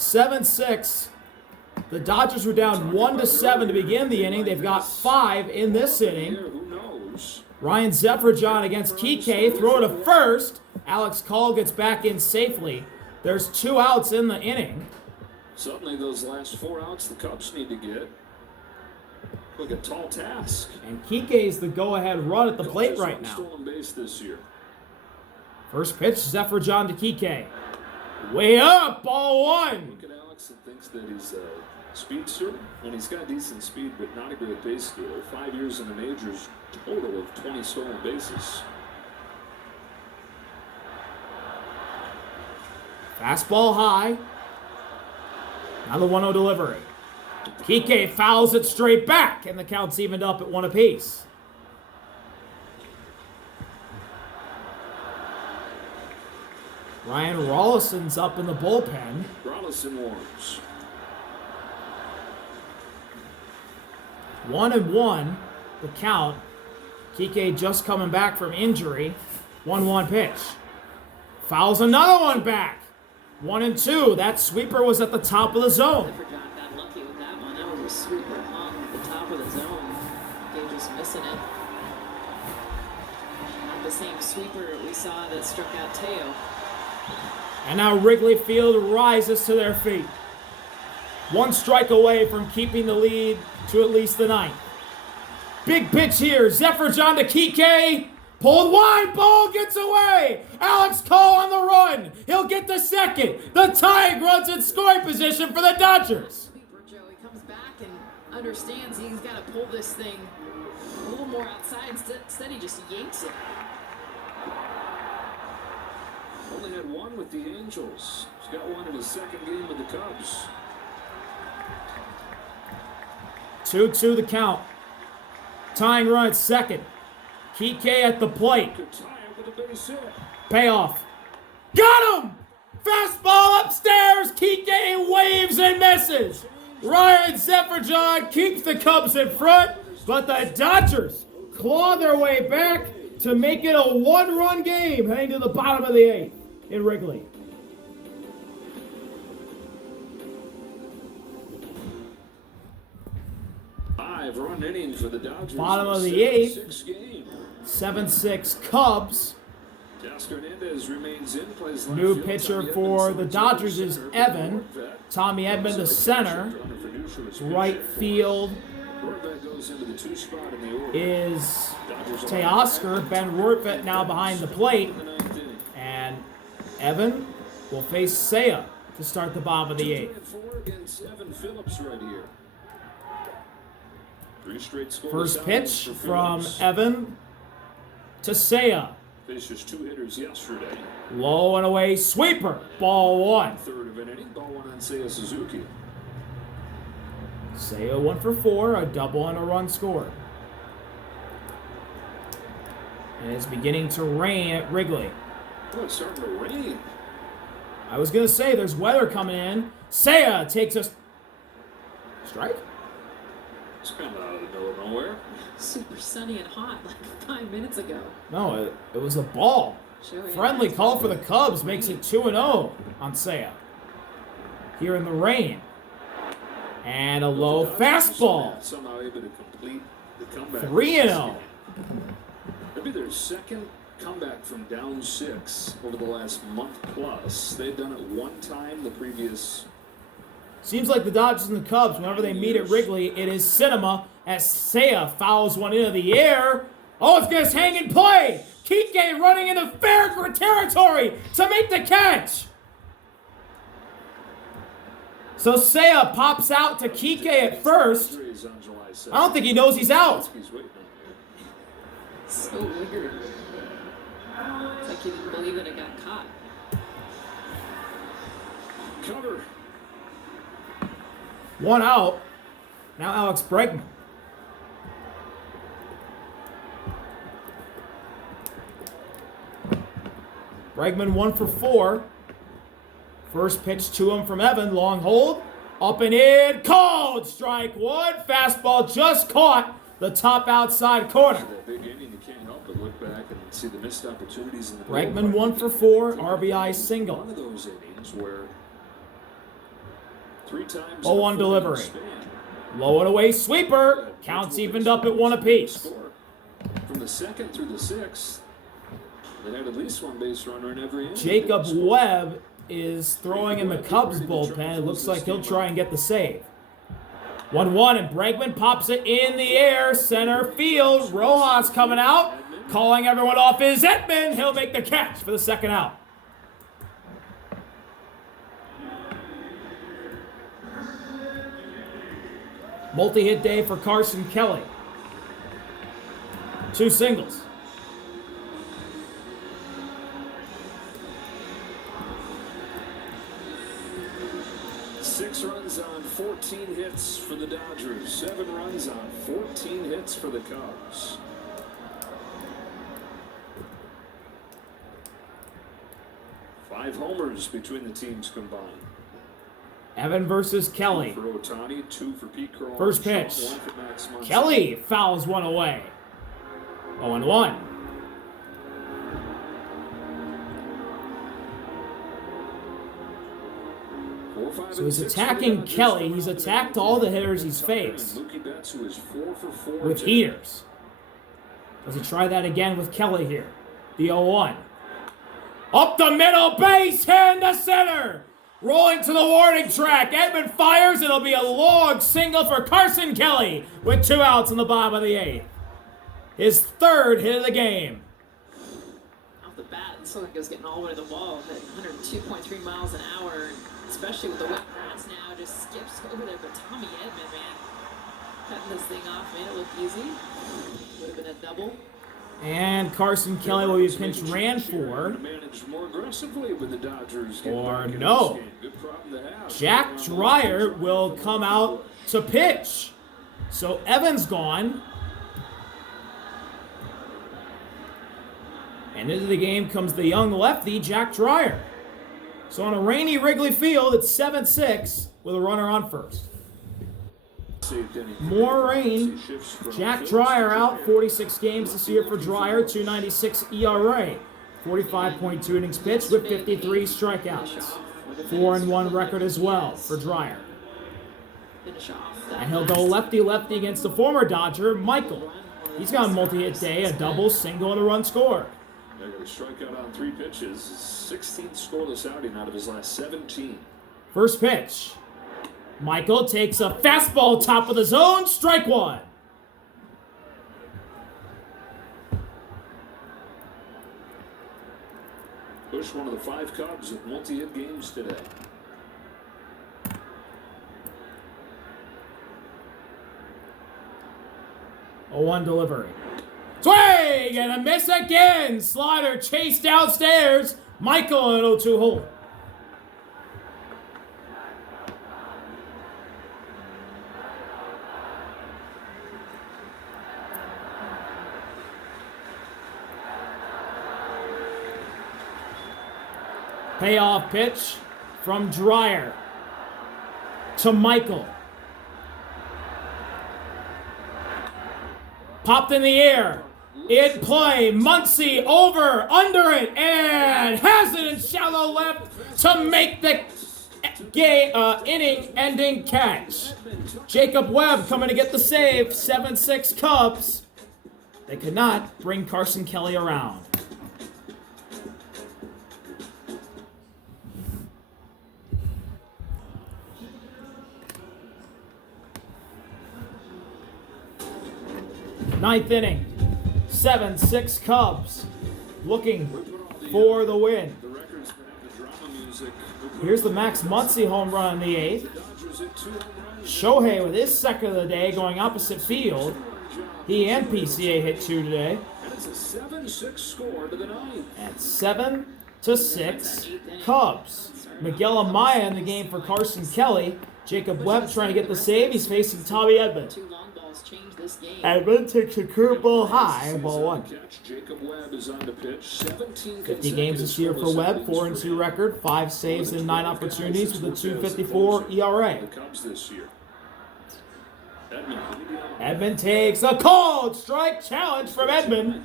7-6. The Dodgers were down 1-7 to begin the inning. They've got 5 in this inning. Ryan Zefrajon against Kike. Throw to first. Alex Call gets back in safely. There's 2 outs in the inning. Suddenly those last 4 outs the Cubs need to get. Look, a tall task. And Kike's the go-ahead run at the plate right now. Stolen base this year. First pitch, Zefrajon to Kike. Way up, ball 1. Look at Alex and thinks that he's a speedster, and he's got decent speed, but not a great base stealer. 5 years in the majors, total of 20 stolen bases. Fastball high. Now the 1-0 delivery. Kike fouls it straight back, and the count's evened up at 1 apiece. Ryan Rollison's up in the bullpen. Rollison warms. 1-1, the count. Kike just coming back from injury. 1-1 pitch. Fouls another one back. 1-2. That sweeper was at the top of the zone. Zefrajon got lucky with that one. That was a sweeper on the top of the zone. They just missing it. Not the same sweeper we saw that struck out Teo. And now Wrigley Field rises to their feet. 1 strike away from keeping the lead to at least the 9th. Big pitch here. Zefrajon to Kike. Pulled wide. Ball gets away. Alex Cole on the run. He'll get the second. The Tig runs in scoring position for the Dodgers. Sweeper, Joe. He comes back and understands he's got to pull this thing a little more outside. Instead, he just yanks it. Only had 1 with the Angels. He's got 1 in his second game with the Cubs. 2-2 the count. Tying run at second. Kike at the plate. Payoff. Got him! Fastball upstairs. Kike waves and misses. Ryan Zefrajon keeps the Cubs in front, but the Dodgers claw their way back to make it a 1-run game heading to the bottom of the 8th in Wrigley. Five-run inning for the Dodgers. Bottom of the 8th. 7-6 Cubs. Teoscar Hernandez remains in, plays left New field. pitcher Tommy for Edmonds the Dodgers is Evan. Tommy Edmond to center. Right field Goes into the 2 spot in the order. is Teoscar. Ben Rortvedt now behind the plate. And Evan will face Seiya to start the bottom of the 8th. 4 against Evan Phillips right here. 3 straight scoreless First pitch outings for from Phillips. Evan to Seiya. Finishes 2 hitters yesterday. Low and away sweeper. Ball 1. Third of an inning. Ball 1 on Seiya Suzuki. Seiya 1 for 4. A double and a run scored. And it's beginning to rain at Wrigley. Oh, it's starting to rain. I was going to say there's weather coming in. Seiya takes a strike. It's kind of out of the middle of nowhere. Super sunny and hot like 5 minutes ago. No, it was a ball. Friendly call for the Cubs makes it 2-0 on Seiya. Here in the rain. And a low fastball. Somehow able to complete the comeback. 3-0. Maybe their second comeback from down 6 over the last month plus. They've done it 1 time the previous. Seems like the Dodgers and the Cubs, whenever they meet at Wrigley, it is cinema as Seiya fouls one into the air. Oh, it's going to hang in play. Kike running into fair territory to make the catch. So Seiya pops out to Kike at first. I don't think he knows he's out. So weird. It's like he didn't believe that it got caught. Cover. 1 out. Now Alex Bregman. Bregman 1 for 4. First pitch to him from Evan. Long hold. Up and in. Called. Strike 1. Fastball just caught the top outside corner. That big inning, you can't help but look back and see the missed opportunities in the Bregman 1 for 4. RBI single. One of those innings where 3 times. 0-1 delivery. Low and away sweeper. Counts evened up at 1 apiece. From the 2nd through the 6th, they had at least 1 base runner in every inning. Jacob Webb is throwing in the Cubs bullpen. It looks like he'll try and get the save. 1-1, and Bregman pops it in the air. Center field. Rojas coming out. Calling everyone off is Edman. He'll make the catch for the 2nd out. Multi-hit day for Carson Kelly. 2 singles. Six runs on 14 hits for the Dodgers. 7 runs on 14 hits for the Cubs. Five homers between the teams combined. Evan versus Kelly. 2 for Ohtani, 2 for Pete Crow. First pitch. 1 for Max Muncy. Kelly fouls one away. 0-1. So he's attacking Kelly. He's attacked all the hitters he's faced with heaters. Does he try that again with Kelly here? The 0-1. Up the middle, base hit to center. Rolling to the warning track. Edman fires. It'll be a log single for Carson Kelly with 2 outs in the bottom of the 8th. His 3rd hit of the game. Off the bat, it looked like it was getting all the way to the wall. Hit 102.3 miles an hour. Especially with the wet grass now, just skips over there. But Tommy Edman, man, cutting this thing off, made it look easy. Would have been a double. And Carson Kelly will be pinch ran for. Or no. Jack Dreyer will come out to pitch. So Evans gone. And into the game comes the young lefty, Jack Dreyer. So on a rainy Wrigley Field, it's 7-6 with a runner on first. More rain. Jack Dreyer out, 46 games this year for Dreyer, 2.96 ERA, 45.2 innings pitched with 53 strikeouts. 4-1 record as well for Dreyer. And he'll go lefty-lefty against the former Dodger, Michael. He's got a multi-hit day, a double, single, and a run scored. They got a strikeout on 3 pitches. 16th scoreless outing out of his last 17. First pitch. Michael takes a fastball top of the zone. Strike 1. Bush, one of the 5 Cubs with multi-hit games today. A 1 delivery. Swing and a miss again. Slider chased downstairs. Michael an 0-2 hold. Payoff pitch from Dreyer to Michael. Popped in the air. In play. Muncy over, under it, and has it in shallow left to make the inning-ending catch. Jacob Webb coming to get the save. 7-6 Cubs. They could not bring Carson Kelly around. Ninth inning, 7-6 Cubs, looking for the win. Here's the Max Muncy home run in the 8th. Shohei with his 2nd of the day going opposite field. He and PCA hit 2 today. At 7-6 Cubs. Miguel Amaya in the game for Carson Kelly. Jacob Webb trying to get the save. He's facing Tommy Edman. Edman takes a curveball high, ball 1. 50 games this year for Webb, 4-2 record, 5 saves in 9 opportunities with a 2.54 ERA. Edman takes a called strike challenge from Edman.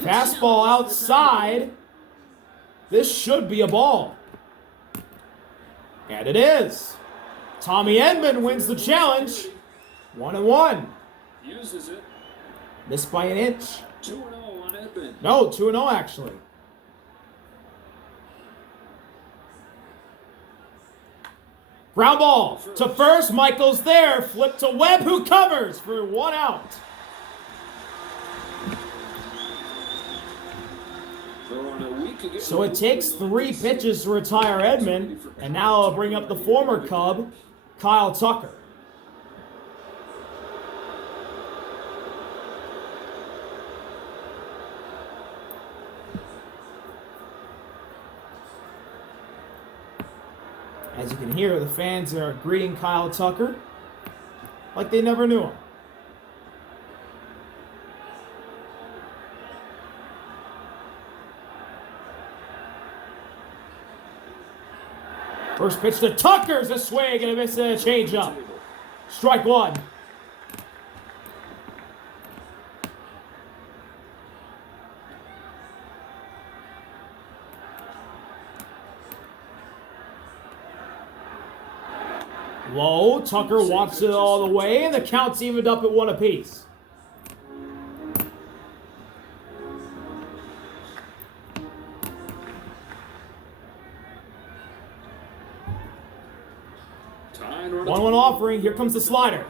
Fastball outside. This should be a ball. And it is. Tommy Edman wins the challenge. 1-1. Uses it. Missed by an inch. 2-0 on Edman. No, 2-0 actually. Ground ball to first. Michael's there. Flip to Webb, who covers for 1 out. So it takes 3 pitches to retire Edman, and now I'll bring up the former Cub, Kyle Tucker. As you can hear, the fans are greeting Kyle Tucker like they never knew him. First pitch to Tucker's a swing and a miss and a changeup. Strike 1. Low, Tucker walks it all the way, and the count's evened up at 1 apiece. One offering. Here comes the slider.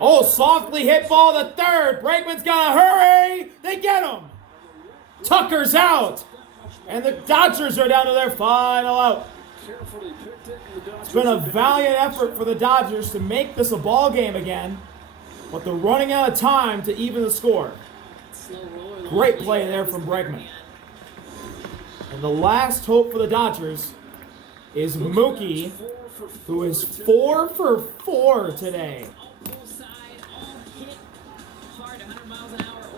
Oh, softly hit ball to third. Bregman's got to hurry. They get him. Tucker's out. And the Dodgers are down to their final out. It's been a valiant effort for the Dodgers to make this a ball game again, but they're running out of time to even the score. Great play there from Bregman. And the last hope for the Dodgers is Mookie, who is 4 for 4 today.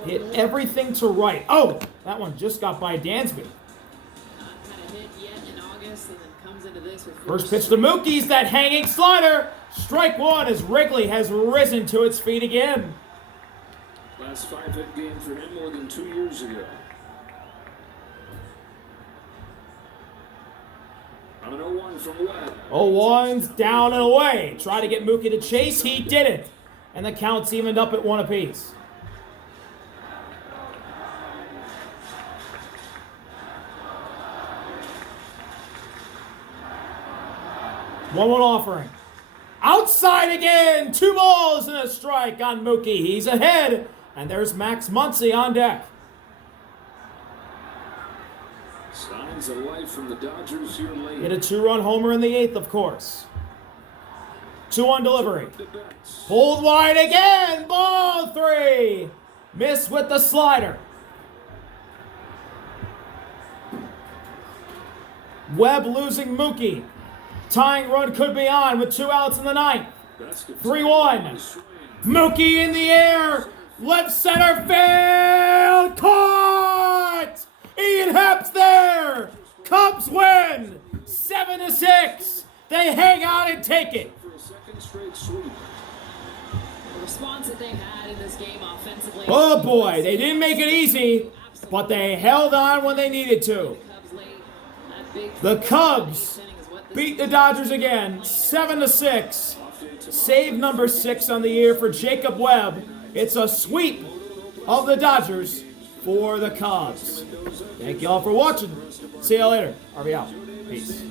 Hit everything to right. Oh, that one just got by Dansby. First pitch to Mookie's that hanging slider. Strike 1 as Wrigley has risen to its feet again. Last 5-hit game for him more than 2 years ago. On an 0-1 from Webb. 0-1's down and away. Try to get Mookie to chase. He didn't. And the count's evened up at 1 apiece. One offering. Outside again. 2 balls and a strike on Mookie. He's ahead. And there's Max Muncy on deck. Signs of life from the Dodgers here late. Hit a 2-run homer in the 8th, of course. 2-1 delivery. Pulled wide again. Ball 3. Miss with the slider. Webb losing Mookie. Tying run could be on with 2 outs in the 9th. 3-1. Mookie in the air. Left center field. Caught! Ian Happ's there. Cubs win. 7-6. They hang on and take it. The response that they had in this game offensively. Oh boy, they didn't make it easy, but they held on when they needed to. The Cubs beat the Dodgers again, 7-6. Save number 6 on the year for Jacob Webb. It's a sweep of the Dodgers for the Cubs. Thank you all for watching. See you later. RB out. Peace.